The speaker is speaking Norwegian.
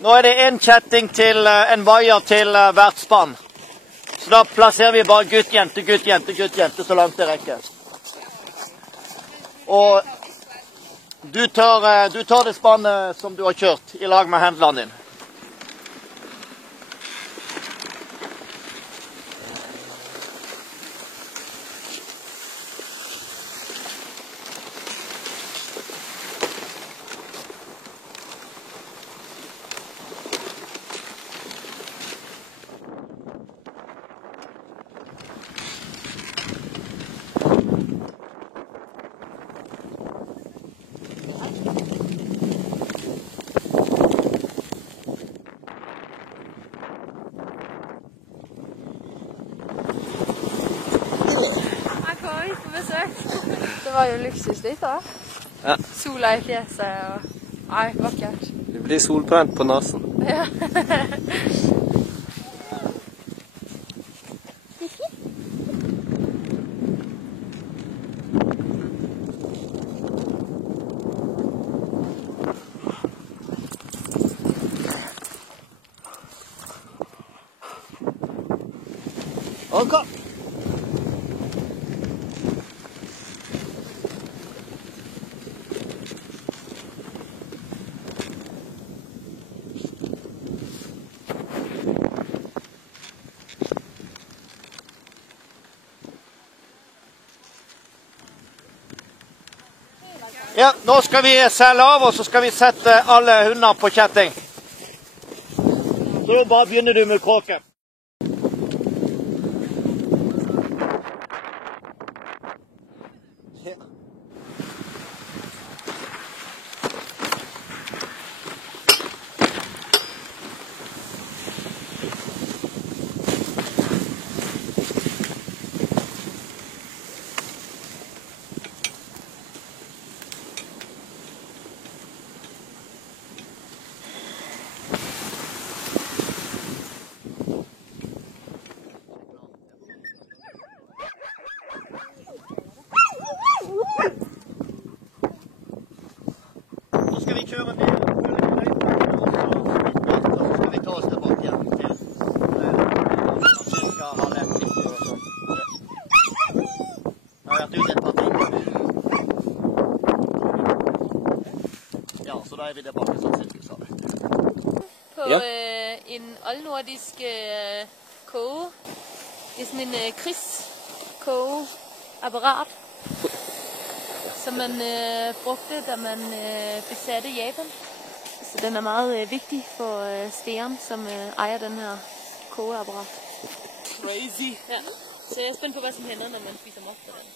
Nå er det en kjetting til en vaier til hvert spann. Så da plasserer vi bare gutt, jente, gutt, jente, gutt, jente, så langt det rekker. Og du tar det spannet som du har kjørt i lag med hendlene din. Det var jo luksus litt da. Ja. Sola i fjeset og... Nei, vakkert. Du blir solbrent på nasen. Ja. Ok. Ja, nå skal vi seile av, og så skal vi sette alle hunder på kjetting. Så da bare begynner du med kråken. Så skal vi kjøre ned, og så skal vi ta oss tilbake igjen til cirka halv 1. Jeg har vært ute et par timer. Ja, så da er vi tilbake sånn cirka. På en oldnordisk koge. Det er sådan en krigskogeapparat, som man brugte, da man besatte Japan. Så den er meget vigtig for Stian, som ejer den her kogeapparat. Crazy. Ja. Så jeg er spændt på, hvad som hænder, når man spiser mok på den.